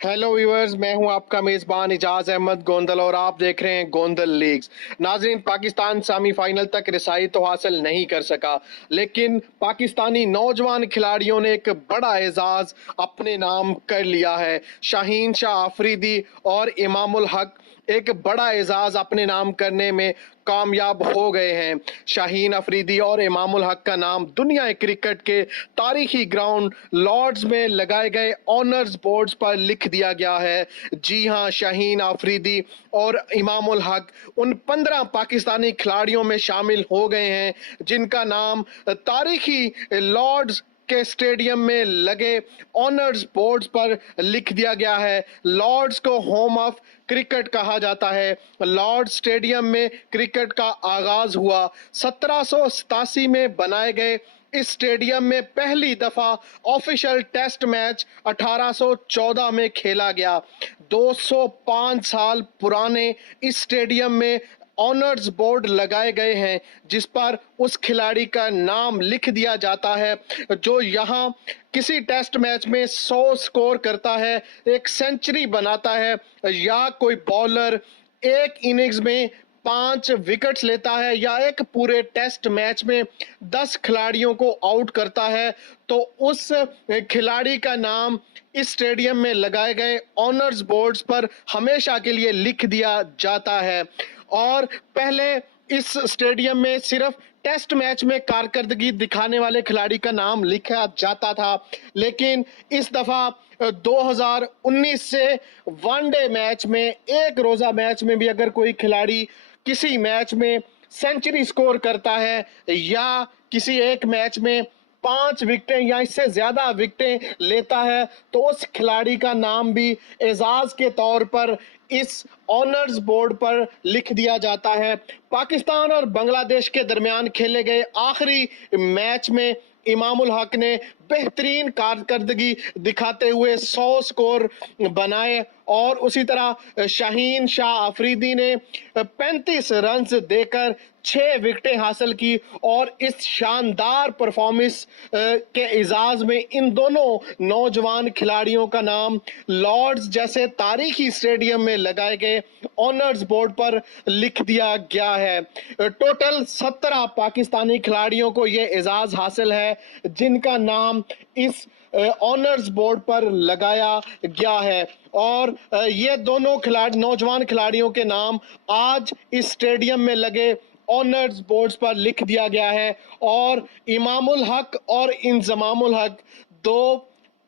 Hello viewers, मैं हूं आपका मेजबान इजाज अहमद गोंदल और आप देख रहे हैं गोंदल लीग्स। नाजरीन, पाकिस्तान सेमीफाइनल तक रसाई तो हासिल नहीं कर सका, लेकिन पाकिस्तानी नौजवान खिलाड़ियों ने एक बड़ा एजाज अपने नाम कर लिया है। शाहीन शाह अफरीदी और इमामुल हक एक बड़ा एजाज अपने नाम करने में कामयाब हो गए हैं। शाहीन अफरीदी और इमामुल हक का नाम दुनिया क्रिकेट के तारीखी ग्राउंड लॉर्ड्स में लगाए गए ऑनर्स बोर्ड्स पर लिख दिया गया है। जी हां, शाहीन अफरीदी और इमामुल हक उन 15 पाकिस्तानी खिलाड़ियों में शामिल हो गए हैं जिनका नाम तारीखी लॉर्ड्स के स्टेडियम में लगे ऑनर्स बोर्ड्स पर लिख दिया गया है। लॉर्ड्स को होम ऑफ क्रिकेट कहा जाता है। लॉर्ड्स स्टेडियम में क्रिकेट का आगाज हुआ। 1787 में बनाए गए इस स्टेडियम में पहली दफा ऑफिशियल टेस्ट मैच 1814 में खेला गया। 205 साल पुराने इस स्टेडियम में ऑनर्स बोर्ड लगाए गए हैं जिस पर उस खिलाड़ी का नाम लिख दिया जाता है जो यहां किसी टेस्ट मैच में 100 स्कोर करता है, एक सेंचुरी बनाता है, या कोई बॉलर एक इनिंग्स में 5 विकेट्स लेता है या एक पूरे टेस्ट मैच में 10 खिलाड़ियों को आउट करता है, तो उस खिलाड़ी का नाम इस स्टेडियम में लगाए गए ऑनर्स बोर्ड्स पर हमेशा के लिए लिख दिया जाता है। और पहले इस स्टेडियम में सिर्फ टेस्ट मैच में कारकर्दगी दिखाने वाले खिलाड़ी का नाम लिखा जाता था, लेकिन इस दफा 2019 से वनडे मैच में, एक रोजा मैच में भी अगर कोई खिलाड़ी किसी मैच में सेंचुरी स्कोर करता है या किसी एक मैच में 5 विकेटें या इससे ज्यादा विकेटें लेता है, तो उस खिलाड़ी का नाम भी एजाज के तौर पर इस ऑनर्स बोर्ड पर लिख दिया जाता है। पाकिस्तान और बांग्लादेश के दरमियान खेले गए आखिरी मैच में इमामुल हक ने बेहतरीन कारकर्दगी दिखाते हुए 100 स्कोर बनाए और उसी तरह शाहीन शाह अफरीदी ने 35 रन देकर 6 विकेटें हासिल की। और इस शानदार परफॉर्मेंस के एजाज में इन दोनों नौजवान खिलाड़ियों का नाम लॉर्ड्स जैसे तारीखी स्टेडियम में लगाए गए ऑनर्स बोर्ड पर लिख दिया गया है। टोटल 17 पाकिस्तानी खिलाड़ियों को यह एजाज हासिल है जिनका नाम इस ऑनर्स बोर्ड पर लगाया गया है। और ये दोनों खिलाड़ी, नौजवान खिलाड़ियों के नाम आज इस स्टेडियम में लगे ऑनर्स बोर्ड्स पर लिख दिया गया है। और इमामुल हक और इंजमामुल हक दो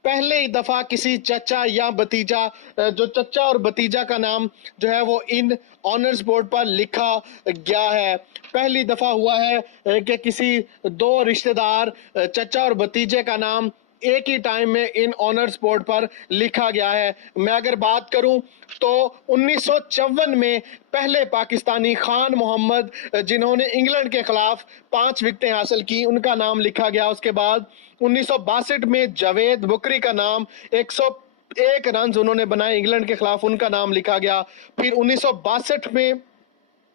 पहले ही दफा किसी चचा या भतीजा, जो चचा और भतीजा का नाम जो है वो इन ऑनर्स बोर्ड पर लिखा गया है। पहली दफा हुआ है कि किसी दो रिश्तेदार चचा और भतीजे का नाम एक ही टाइम में इन ऑनर्स बोर्ड पर लिखा गया है। मैं अगर बात करूं तो 1954 में पहले पाकिस्तानी खान मोहम्मद, जिन्होंने इंग्लैंड के खिलाफ 5 विकेटें हासिल की, उनका नाम लिखा गया। उसके बाद 1962 में जावेद बुकरी का नाम 101 रन उन्होंने बनाए इंग्लैंड के खिलाफ, उनका नाम लिखा गया। फिर 1962 में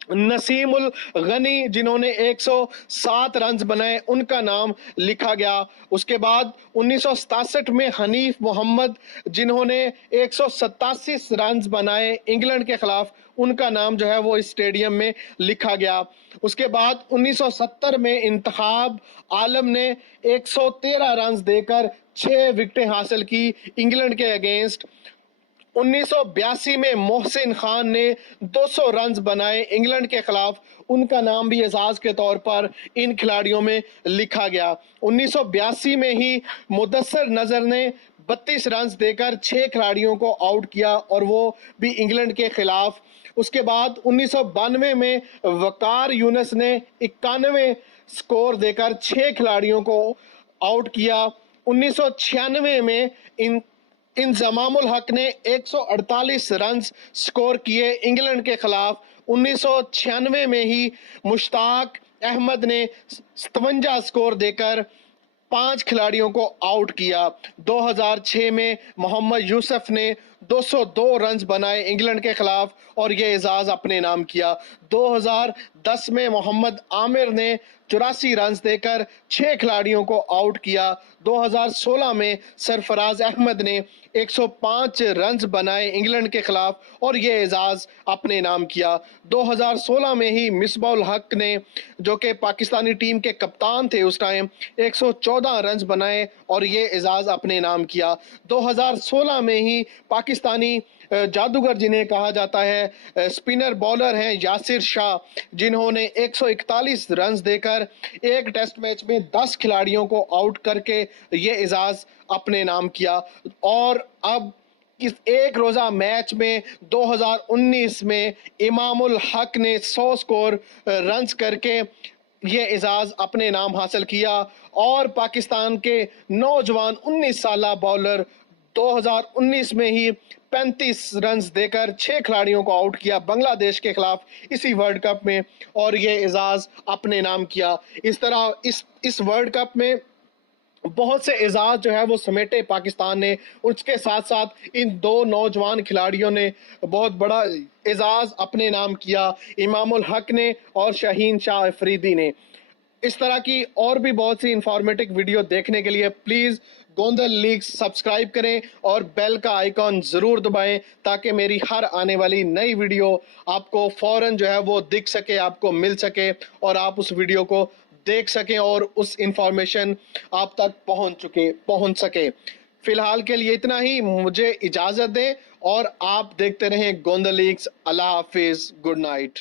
नसीम उल गनी, जिन्होंने 107 रन बनाए, उनका नाम लिखा गया। उसके बाद 1967 में हनीफ मोहम्मद, जिन्होंने 187 रन बनाए इंग्लैंड के खिलाफ, उनका नाम जो है वो इस स्टेडियम में लिखा गया। उसके बाद 1970 में इंतखाब आलम ने 113 रन देकर 6 विकेटें हासिल की इंग्लैंड के अगेंस्ट। 1982 में मोहसिन खान ने 200 रन बनाए इंग्लैंड के खिलाफ, उनका नाम भी एजाज के तौर पर इन खिलाड़ियों में लिखा गया। 1982 में ही मुदस्सर नजर ने 32 रन देकर 6 खिलाड़ियों को आउट किया और वो भी इंग्लैंड के खिलाफ। उसके बाद 1992 में वकार यूनुस ने 91 स्कोर देकर 6 खिलाड़ियों को आउट किया। 1996 में इंजमामुल हक ने 148 रन स्कोर किए इंग्लैंड के खिलाफ। 1996 में ही मुश्ताक अहमद ने 57 स्कोर देकर 5 खिलाड़ियों को आउट किया। 2006 में मोहम्मद यूसुफ ने 202 रन बनाए इंग्लैंड के खिलाफ और ये एजाज अपने नाम किया। 2010 में मोहम्मद आमिर ने 84 रन देकर 6 खिलाड़ियों को आउट किया। 2016 में सरफराज अहमद ने 105 रन बनाए इंग्लैंड के खिलाफ और ये एजाज अपने नाम किया। 2016 में ही मिसबाउल हक ने, जो कि पाकिस्तानी टीम के कप्तान थे उस टाइम, 114 रन बनाए और ये एजाज अपने नाम किया। 2016 में ही पाकिस्तानी जादूगर जिन्हें कहा जाता है, स्पिनर बॉलर हैं यासिर शाह, जिन्होंने 141 रन देकर एक टेस्ट मैच में 10 खिलाड़ियों को आउट करके ये एजाज अपने नाम किया। और अब इस एक रोजा मैच में 2019 में इमामुल हक ने 100 स्कोर रन्स करके ये एजाज अपने नाम हासिल किया। और पाकिस्तान के नौजवान 19 साल बॉलर 2019 में ही 35 रन देकर 6 खिलाड़ियों को आउट किया बांग्लादेश के खिलाफ इसी वर्ल्ड कप में और ये एजाज अपने नाम किया। इस तरह इस वर्ल्ड कप में बहुत से एजाज जो है वो समेटे पाकिस्तान ने। उसके साथ साथ इन दो नौजवान खिलाड़ियों ने बहुत बड़ा एजाज अपने नाम किया, इमामुल हक ने और शाहीन शाह अफरीदी ने। इस तरह की और भी बहुत सी इंफॉर्मेटिव वीडियो देखने के लिए प्लीज गोंदल लीग्स सब्सक्राइब करें और बेल का आइकॉन जरूर दबाएं ताकि मेरी हर आने वाली नई वीडियो आपको फौरन जो है वो दिख सके, आपको मिल सके और आप उस वीडियो को देख सकें और उस इंफॉर्मेशन आप तक पहुंच सके। फिलहाल के लिए इतना ही, मुझे इजाजत दें और आप देखते रहें गोंदल लीग्स। अल्लाह हाफिज, गुड नाइट।